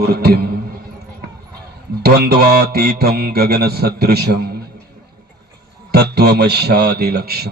मूर्तिं द्वन्द्वातीतं गगनसदृशं एकम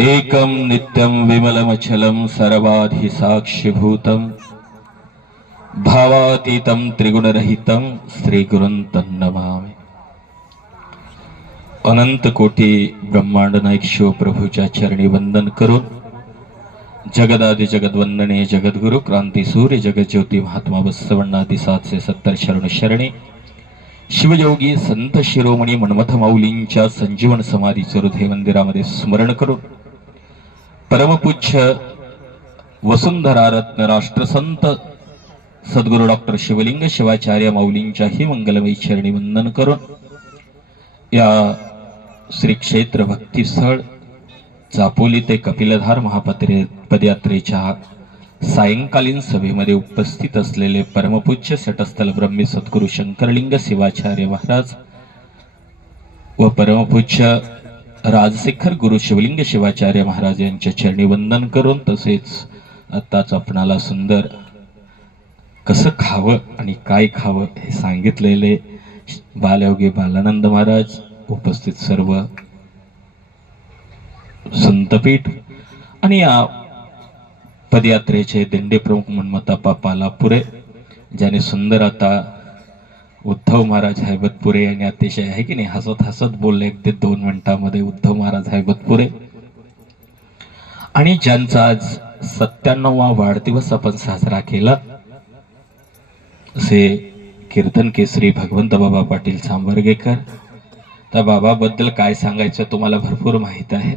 एकं नित्यं विमलमचलं सर्वाधिसाक्षिभूतं। भावातीतं त्रिगुणरहितं श्रीगुरुं तन्नमामि। अनंत कोटी ब्रह्मांड नायक शिवप्रभूच्या चरणी वंदन करून जगदादि जगद्वंदने जगद्गुरु क्रांती सूर्य जगज्योती महात्मा बसवण्णादी सातशे सत्तर शरण शरणे। शिवयोगी संत शिरोमणी मन्मथ माऊलींच्या संजीवन समाधीचं हृदय मंदिरामध्ये स्मरण करून परमपूज्य वसुंधरा रत्न राष्ट्रसंत सद्गुरु डॉक्टर शिवलिंग शिवाचार्य माऊलींच्याही मंगलमयी चरणी वंदन करून या श्री क्षेत्र भक्तीस्थळ चापोली ते कपिलधार महापत्रे पदयात्रेच्या सायंकालीन सभेमध्ये उपस्थित असलेले परमपूज्य सटस्थल ब्रह्मी सद्गुरु शंकरलिंग शिवाचार्य महाराज व परमपूज्य राजशेखर गुरु शिवलिंग शिवाचार्य महाराज यांच्या चरणी वंदन करून तसेच आत्ताच आपणाला सुंदर कसं खावं आणि काय खावं हे सांगितलेले बालयोगी बालानंद महाराज उपस्थित सर्व संतपीठ. आणि या पदयात्रेचे दिंडे प्रमुख मन्मताप्पा पालापुरे ज्याने सुंदर आता उद्धव महाराज हैबतपुरे यांनी अतिशय आहे की नाही हसत हसत बोलले एक ते दोन मिनिटामध्ये उद्धव महाराज हैबतपुरे. आणि ज्यांचा आज सत्त्याण्णववा वाढदिवस आपण साजरा केला असे कीर्तन केसरी भगवंत बाबा पाटील सांबर्गेकर. त्या बाबाबद्दल काय सांगायचं तुम्हाला भरपूर माहीत आहे.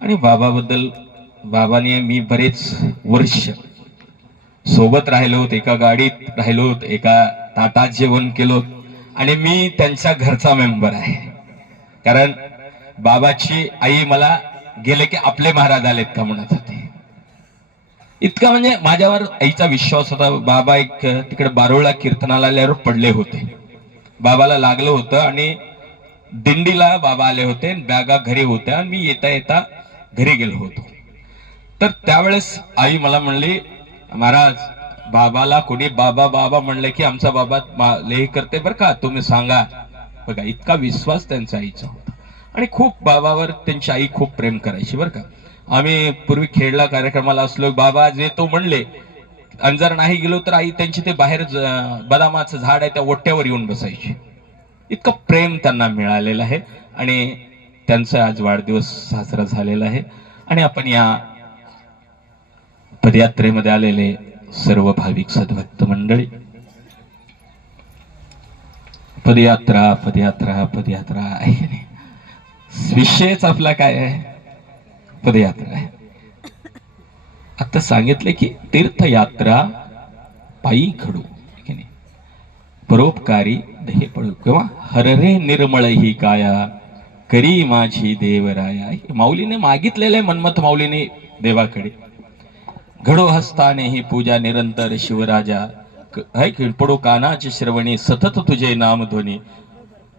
आणि बाबाबद्दल बाबाने मी बरेच वर्ष सोबत राहिलो होत एका गाडीत राहिलो होत एका ताटात जेवण केलो आणि मी त्यांच्या घरचा मेंबर आहे. कारण बाबाची आई मला गेले की आपले महाराज आलेत का म्हणत होते. इतका म्हणजे माझ्यावर आईचा विश्वास होता. बाबा एक तिकडे बारोळा कीर्तनाला आल्यावर पडले होते. बाबाला लागलं होतं आणि दिंडीला बाबा आले होते बॅगा घरी होत्या आणि मी येता येता घरी गेलो होतो. तर त्यावेळेस आई मला म्हणली महाराज बाबाला कोणी बाबा बाबा म्हणले की आमचा बाबा लेही करते बरं का तुम्ही सांगा. बघा इतका विश्वास त्यांच्या आईचा होता. आणि खूप बाबावर त्यांची आई खूप प्रेम करायची बरं का. आम्ही पूर्वी खेळला कार्यक्रमाला असलो बाबा जे तो म्हणले आणि जर नाही गेलो तर आई त्यांची ते बाहेर बदामाचं झाड आहे त्या ओट्यावर येऊन बसायची. इतकं प्रेम त्यांना मिळालेलं आहे आणि त्यांचा आज वाढदिवस साजरा झालेला आहे. आणि आपण या पदयात्रेमध्ये आलेले सर्व भाविक सद्भक्त मंडळी. पदयात्रा पदयात्रा पदयात्रा आहे की नाही? विषयच आपला काय आहे? पदयात्रा आहे. आता सांगितले की तीर्थयात्रा पायी खडू परोपकारी हे पडू किंवा हररे निर्मळ ही काया करी माझी देवराया. हे माऊलीने मागितलेलं आहे मन्मथ माऊलीने देवाकडे. घडो हस्ताने ही पूजा निरंतर शिवराजा. है की कानाची श्रवणी सतत तुझे नाम ध्वनी.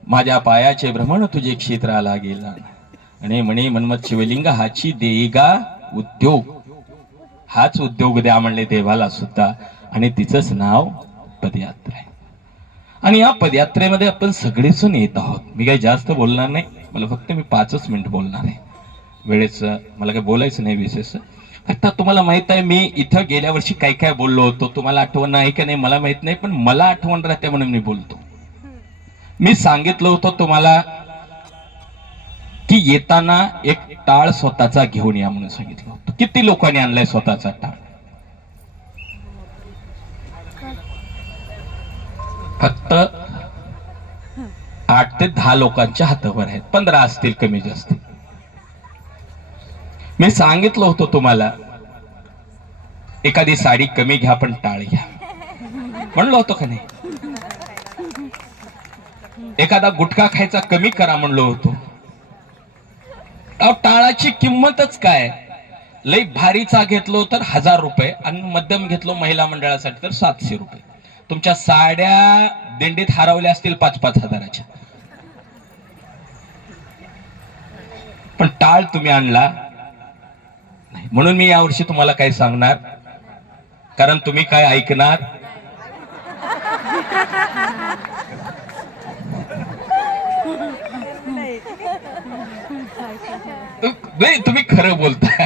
माझ्या पायाचे भ्रमण तुझे क्षेत्राला गेला. आणि म्हणे मन्मथ शिवलिंग हाची देगा उद्योग. हाच उद्योग द्या म्हणले देवाला सुद्धा. आणि तिचंच नाव पदयात्रा आहे. आणि या पदयात्रेमध्ये आपण सगळेजण येत आहोत. मी काही जास्त बोलणार नाही. मला फक्त मी पाचच मिनिट बोलणार आहे. वेळेचं मला काही बोलायचं नाही विशेष. फक्त तुम्हाला माहीत आहे मी इथं गेल्या वर्षी काय काय बोललो होतो? तुम्हाला आठवण आहे का नाही? मला माहीत नाही पण मला आठवण राहते म्हणून मी बोलतो. मी सांगितलं होतं तुम्हाला की येताना एक टाळ स्वतःचा घेऊन या म्हणून सांगितलं होतं. किती लोकांनी आणलाय स्वतःचा टाळ फक्त आठ ते दहा लोकांच्या हातावर आहेत. पंधरा असतील कमी जास्त. मी सांगितलं होतं तुम्हाला एखादी साडी कमी घ्या पण टाळ घ्या. म्हणलो होतो का नाही? एखादा गुटखा खायचा कमी करा म्हणलो होतो. टाळाची किंमतच काय? लई भारीचा घेतलो तर हजार रुपये आणि मध्यम घेतलो महिला मंडळासाठी तर सातशे रुपये. तुमच्या साड्या दिंडीत हरवल्या असतील पाच पाच हजाराच्या. पण टाळ तुम्ही आणला? नाही. म्हणून मी यावर्षी तुम्हाला काय सांगणार. कारण तुम्ही काय ऐकणार? नाही तुम्ही खरं बोलता.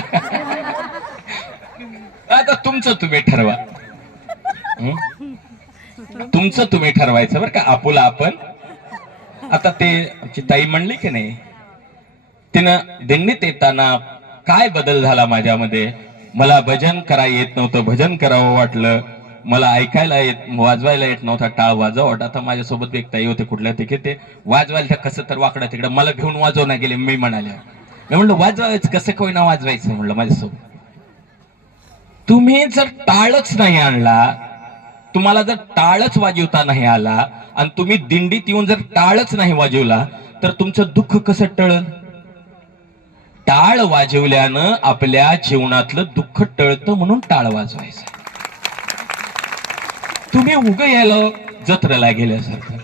आता तुमचं तुम्ही ठरवा. तुमचं तुम्ही ठरवायचं बरं का आपुला आपण. आता ते आमची ताई म्हणली की नाही तिनं दिंडीत येताना काय बदल झाला माझ्यामध्ये? मला भजन करा येत नव्हतं भजन करावं वाटलं. मला ऐकायला येत वाजवायला येत नव्हता टाळ वाजव. वाटत आता माझ्यासोबत एक ताई होते कुठल्या ते ते वाजवायला त्या कसं तर वाकडं तिकडं मला घेऊन वाजव नाही गेले मी म्हणाले मी म्हणलं वाजवायचं कसं कोणी ना वाजवायचं? म्हणलं माझ्यासोबत. तुम्ही जर टाळच नाही आणला तुम्हाला जर टाळच वाजवता नाही आला आणि तुम्ही दिंडीत येऊन जर टाळच नाही वाजवला तर तुमचं दुःख कसं टळल? टाळ वाजवल्यानं आपल्या जीवनातलं दुःख टळतं म्हणून टाळ वाजवायचं. तुम्ही उग यायला जत्रेला गेल्यासारखं.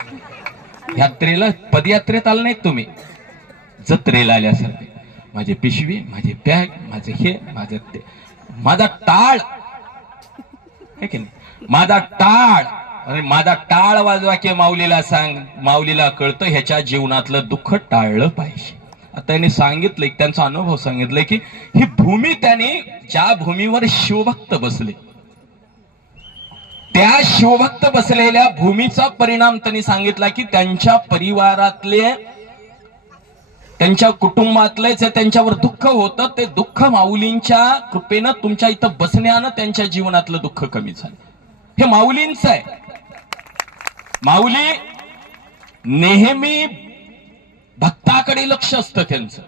यात्रेला पदयात्रेत आलं नाहीत तुम्ही. जत्रेला आल्यासारखे. माझी पिशवी माझी बॅग माझे हे माझं ते. माझा टाळ. की नाही? माझा टाळ. अरे माझा टाळ वाजवा की माऊलीला सांग. माऊलीला कळतं ह्याच्या जीवनातलं दुःख टाळलं पाहिजे. त्यांनी सांगितलंय त्यांचा अनुभव सांगितलं की ही भूमी त्यांनी ज्या भूमीवर शिवभक्त बसले त्या शिवभक्त बसलेल्या भूमीचा परिणाम त्यांनी सांगितला की त्यांच्या परिवारातले त्यांच्या कुटुंबातले जे त्यांच्यावर दुःख होतं ते दुःख माऊलींच्या कृपेनं तुमच्या इथं बसण्यानं त्यांच्या जीवनातलं दुःख कमी झालं. हे माऊलींचं आहे. माऊली नेहमी भक्ताकडे लक्ष असतं त्यांचं.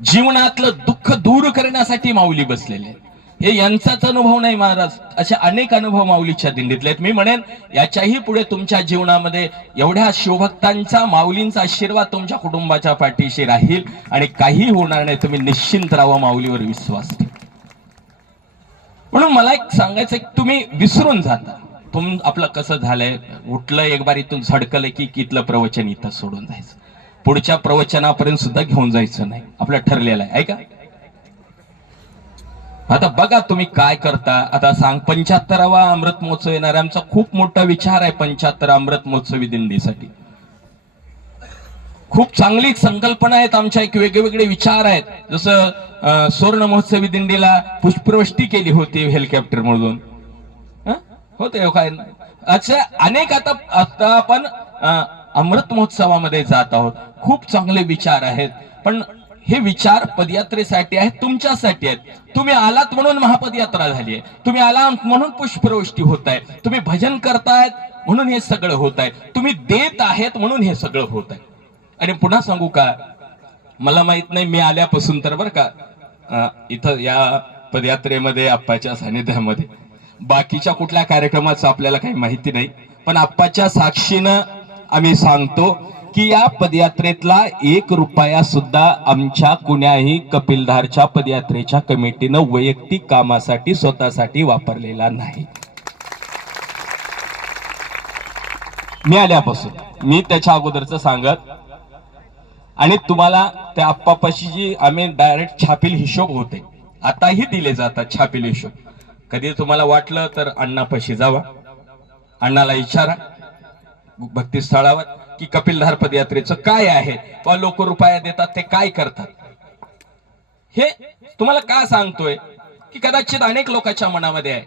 जीवनातलं दुःख दूर करण्यासाठी माऊली बसलेले हे यांचाच अनुभव नाही महाराज. असे अनेक अनुभव माऊलीच्या दिंडीतले आहेत. मी म्हणेन याच्याही पुढे तुमच्या जीवनामध्ये एवढ्या शिवभक्तांचा माऊलींचा आशीर्वाद तुमच्या कुटुंबाच्या पाठीशी राहील आणि काही होणार नाही. तुम्ही निश्चिंत राहा माऊलीवर विश्वास ठेवा. म्हणून मला एक सांगायचं तुम्ही विसरून जाता. तुम आपलं कसं झालंय? उठलं एक बार इथून झडकलं की इथलं प्रवचन इथं सोडून जायचं. पुढच्या प्रवचनापर्यंत सुद्धा घेऊन जायचं नाही. आपलं ठरलेलं आहे. ऐका. आता बघा तुम्ही काय करता. आता सांग पंच्याहत्तरावा अमृत महोत्सव येणार आहे. आमचा खूप मोठा विचार आहे पंच्याहत्तर अमृत महोत्सवी दिंडीसाठी. खूप चांगली संकल्पना आहेत आमच्या. एक वेगवेगळे विचार आहेत. जसं सुवर्ण महोत्सवी दिंडीला पुष्पवृष्टी केली होती हेलिकॉप्टर मधून. होते हो अच्छा काय? अनेक आता आता आपण अमृत महोत्सवामध्ये जात आहोत. खूप चांगले विचार आहेत. पण हे विचार पदयात्रेसाठी आहेत तुमच्यासाठी आहेत. तुम्ही आलात म्हणून महापदयात्रा झाली आहे तुम्ही आलात म्हणून पुष्पवृष्टी होत आहे तुम्ही भजन करतायत म्हणून हे सगळं होत आहे तुम्ही देत आहेत म्हणून हे सगळं होत आहे आणि पुन्हा सांगू का? मला माहीत नाही मी आल्यापासून तर बरं का इथं या पदयात्रेमध्ये आप्पाच्या सानिध्यामध्ये बाकीच्या कुठल्या कार्यक्रमाचं आपल्याला काही माहिती नाही पण आप्पाच्या साक्षीनं आम्ही सांगतो की या पदयात्रेतला एक रुपया सुद्धा आमच्या कुण्याही कपिलधारच्या पदयात्रेच्या कमिटीनं वैयक्तिक कामासाठी स्वतःसाठी वापरलेला नाही. मी आल्यापासून मी त्याच्या अगोदरच सांगत आणि तुम्हाला त्या आप्पापाशी जी आम्ही डायरेक्ट छापील हिशोब होते आताही दिले जातात छापील हिशोब. कधी तुम्हाला वाटलं तर अण्णापाशी जावा. अण्णाला विचारा. भक्तिस्थळावर की कपिलधार पदयात्रेचं काय आहे? किंवा लोक रुपया देतात ते काय करतात? हे तुम्हाला का सांगतोय? की कदाचित अनेक लोकांच्या मनामध्ये आहे.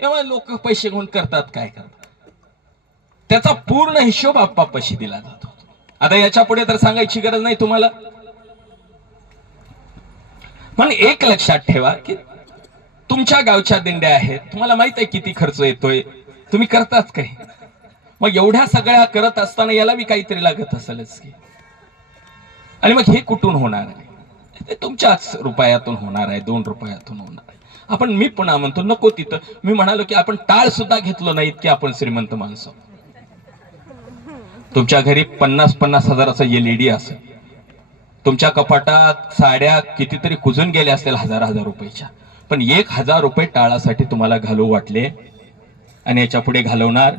एवढे लोक पैसे घेऊन करतात काय करतात? त्याचा पूर्ण हिशोब आप्पापाशी दिला जातो. आता याच्यापुढे तर सांगायची गरज नाही तुम्हाला. पण एक लक्षात ठेवा की तुमच्या गावच्या दिंड्या आहेत. तुम्हाला माहीत आहे किती खर्च येतोय. तुम्ही करताच काही. मग एवढ्या सगळ्या करत असताना याला मी काहीतरी लागत असेलच की. आणि मग हे कुठून होणार आहे? ते तुमच्याच रुपयातून होणार आहे दोन रुपयातून होणार आहे. आपण मी पुन्हा म्हणतो नको तिथं. मी म्हणालो की आपण टाळ सुद्धा घेतलो नाही इतकी आपण श्रीमंत माणसं. तुमच्या घरी पन्नास पन्नास हजाराचा एलईडी असेल. तुमच्या कपाटात साड्या कितीतरी कुजून गेल्या असतील हजार हजार रुपयेच्या. पण एक हजार रुपये टाळासाठी तुम्हाला घालू वाटले आणि याच्यापुढे घालवणार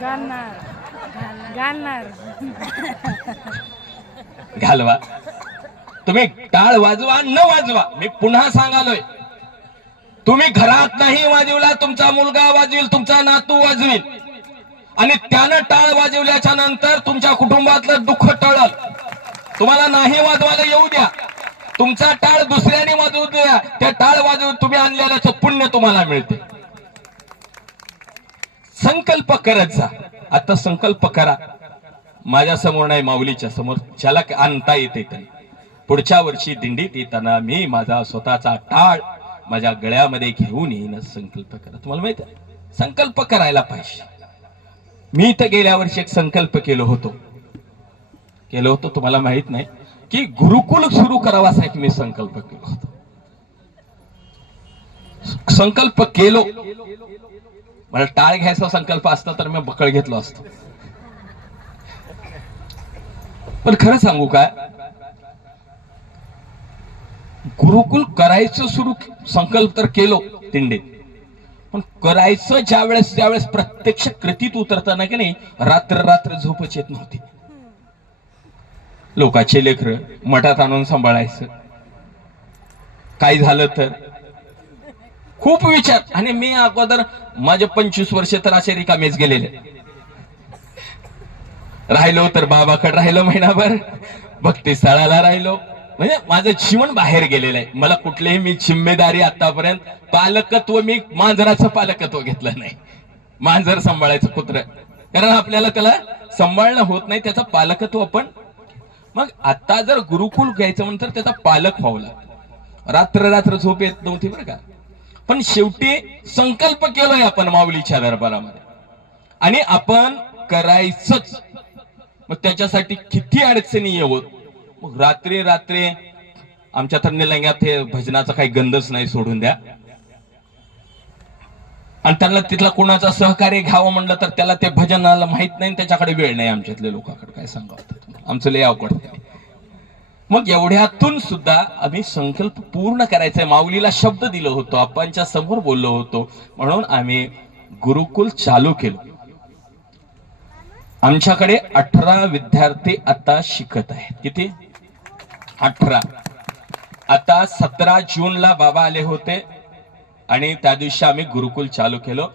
घालणार. घालणार. घालवा. तुम्ही टाळ वाजवा न वाजवा. मी पुन्हा सांगालोय. तुम्ही घरात नाही वाजवला तुमचा मुलगा वाजवेल तुमचा नातू वाजवेल. आणि त्यानं टाळ वाजवल्याच्या नंतर तुमच्या कुटुंबातलं दुःख टळल. तुम्हाला नाही वाजवायला येऊ द्या. तुमचा टाळ दुसऱ्याने वाजवू द्या. त्या टाळ वाजवून तुम्ही आणलेल्याचं पुण्य तुम्हाला मिळते. संकल्प करत जा. आता संकल्प करा. माझ्यासमोर नाही माऊलीच्या समोर. ज्याला आणता येते त्याने पुढच्या वर्षी दिंडीत येताना मी माझा स्वतःचा टाळ माझ्या गळ्यामध्ये घेऊन येईन संकल्प करा. तुम्हाला माहीत आहे? संकल्प करायला पाहिजे. मी तर गेल्या वर्षी एक संकल्प केलो होतो. केलं होतं तुम्हाला माहीत नाही. की गुरुकुल सुरू करावा साहेब मी संकल्प केलो होतो. संकल्प केलो. मला टाळ घ्यायचा संकल्प असता तर मी बकळ घेतलो असतो. पण खरं सांगू काय गुरुकुल करायचं सुरू संकल्प तर केलो तिंडे. पण करायचं ज्या वेळेस ज्यावेळेस प्रत्यक्ष कृतीत उतरताना की नाही रात्र रात्र झोपच येत नव्हती. लोकाचे लेकर मठात आणून सांभाळायचं. काय झालं तर? खूप विचार. आणि मी अगोदर माझे पंचवीस वर्ष तर असे रिकामेच गेलेले. राहिलो तर बाबाकडे राहिलो महिनाभर. भक्ती स्थळाला राहिलो. म्हणजे माझं जीवन बाहेर गेलेलं आहे. मला कुठलीही मी जिम्मेदारी आतापर्यंत पालकत्व मी मांजराचं पालकत्व घेतलं नाही. मांजर सांभाळायचं पुत्र कारण आपल्याला त्याला सांभाळणं होत नाही त्याचं पालकत्व आपण मग आता जर गुरुकुल घ्यायचं म्हणतं त्याचा पालक व्हावं रात्र रात्र झोप येत नव्हती बरं का. पण शेवटी संकल्प केलाय आपण माऊलीच्या दरबारामध्ये. आणि आपण करायचंच. मग त्याच्यासाठी किती अडचणी येवत मग रात्री रात्री आमच्या तर लंग्यात हे भजनाचा काही गंधच नाही सोडून द्या. आणि त्यांना तिथला कोणाचा सहकार्य घ्यावं म्हणलं तर त्याला ते भजनाला माहीत नाही आणि त्याच्याकडे वेळ नाही आमच्यातल्या लोकांकडे. काय सांगावं आमचं लय अवघड मग एवढ्यातून सुद्धा आम्ही संकल्प पूर्ण करायचा माऊलीला शब्द दिलो होतो आपांच्या समोर बोललो होतो. म्हणून आम्ही गुरुकुल चालू केलं. आमच्याकडे अठरा विद्यार्थी आता शिकत आहेत. किती? अठरा. आता सतरा जूनला बाबा आले होते आणि त्या दिवशी आम्ही गुरुकुल चालू केलो.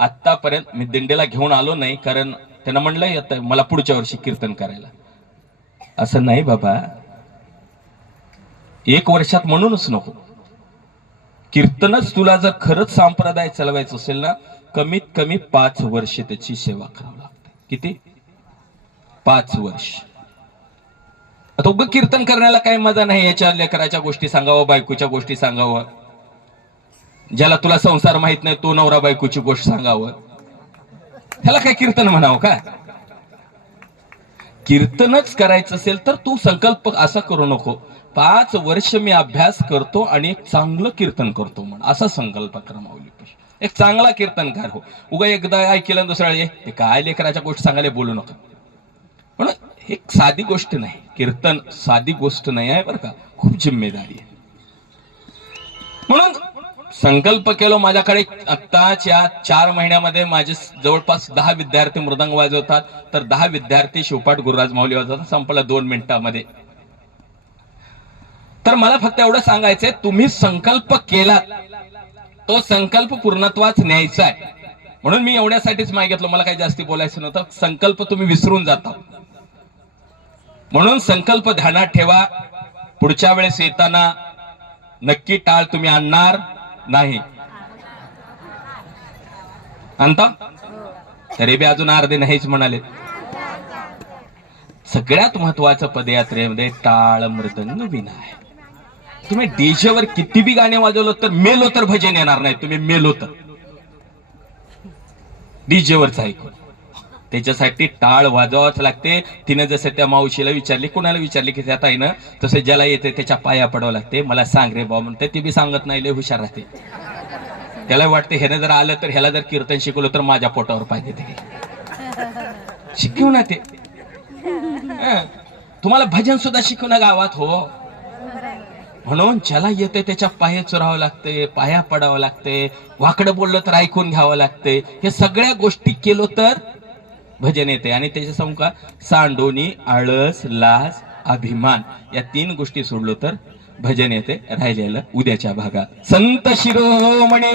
आतापर्यंत मी दिंडीला घेऊन आलो नाही कारण त्यांना म्हणलं येत मला पुढच्या वर्षी कीर्तन करायला. असं नाही बाबा. एक वर्षात म्हणूनच नको. कीर्तनच तुला जर खरंच संप्रदाय चालवायचं असेल ना कमीत कमी पाच वर्ष त्याची सेवा करावी लागते. किती? पाच वर्ष. आता उभं कीर्तन करण्याला काही मजा नाही याच्या लेकराच्या गोष्टी सांगावं बायकोच्या गोष्टी सांगावं. ज्याला तुला संसार माहीत नाही तो नवरा बायकोची गोष्ट सांगावं. ह्याला काय कीर्तन म्हणावं का? कीर्तनच करायचं असेल तर तू संकल्प असा करू नको. पाच वर्ष मी अभ्यास करतो आणि एक चांगलं कीर्तन करतो म्हण. असा संकल्प करा माऊली एक चांगला कीर्तनकार हो. उगा एकदा ऐकलं दुसऱ्या वेळी ते काय लेकराच्या गोष्टी सांगायला बोलू नका. म्हणून एक साधी गोष्ट नाही. कीर्तन साधी गोष्ट नाही आहे बरं का. खूप जिम्मेदारी आहे. म्हणून संकल्प केलो माझ्याकडे आत्ताच्या चार महिन्यामध्ये माझे जवळपास दहा विद्यार्थी मृदंग वाजवतात. तर दहा विद्यार्थी शिवपाठ गुरुराज माऊली वाजवतात. संपलं दोन मिनिटामध्ये. तर मला फक्त एवढं सांगायचंय तुम्ही संकल्प केलात. तो संकल्प पूर्णत्वाच न्यायचा आहे. म्हणून मी एवढ्यासाठीच मागितलं मला काही जास्ती बोलायचं नव्हतं. संकल्प तुम्ही विसरून जाता. म्हणून संकल्प ध्यानात ठेवा. पुढच्या वेळेस येताना नक्की टाळ तुम्ही आणणार. नाही. अंत? तरी बी अजून अर्धे नाहीच म्हणाले. सगळ्यात महत्वाचं पदयात्रेमध्ये टाळ मृदंग विना आहे तुम्ही डीजे वर किती बी गाणे वाजवलं तर मेलो तर भजन येणार नाही. तुम्ही मेलो तर. डीजे वरच ऐकून. त्याच्यासाठी टाळ वाजवावंच लागते. तिनं जसं त्या मावशीला विचारली कुणाला विचारली की त्या ताईनं तसं ज्याला येते त्याच्या पाया पडावं लागते. मला सांग रे बाबा म्हणते ती बी सांगत नाही लय हुशार राहते. त्याला वाटते ह्यानं जर आलं तर ह्याला जर कीर्तन शिकवलं तर माझ्या पोटावर पाहिजे ते शिकवू ना ते तुम्हाला भजन सुद्धा शिकवू ना गावात हो. म्हणून ज्याला येते त्याच्या पाया चुरावं लागते पाया पडावं लागते. वाकडं बोललं तर ऐकून घ्यावं लागते. हे सगळ्या गोष्टी केलो तर भजन येते. आणि त्याच्या सांगू का? सांडोनी आळस लाज अभिमान या तीन गोष्टी सोडलो तर भजन येते राहिलेलं उद्याच्या भागात. संत शिरोमणी